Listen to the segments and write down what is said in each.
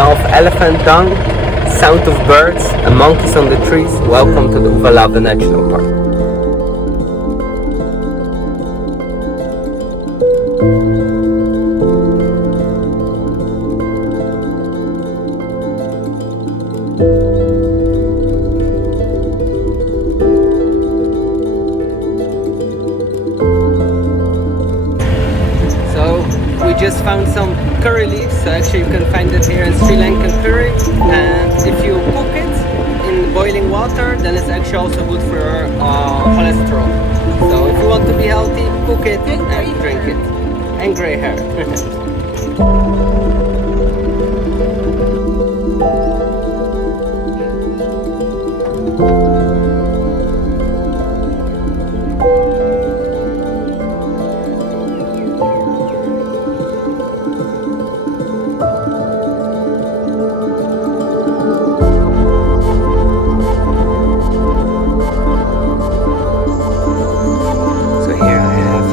smell of elephant dung, sound of birds and monkeys on the trees. Welcome to the Udawalawe National Park. We just found some curry leaves, so actually you can find it here in Sri Lankan curry, and if you cook it in boiling water, then it's actually also good for your cholesterol. So if you want to be healthy, cook it and drink it. And grey hair.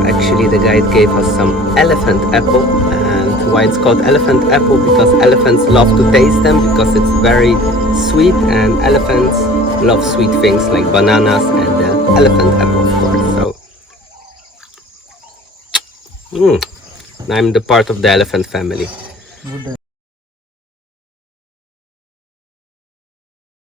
Actually, the guide gave us some elephant apple, and why it's called elephant apple, because elephants love to taste them because it's very sweet, and elephants love sweet things like bananas and the elephant apple, of course. So I'm the part of the elephant family.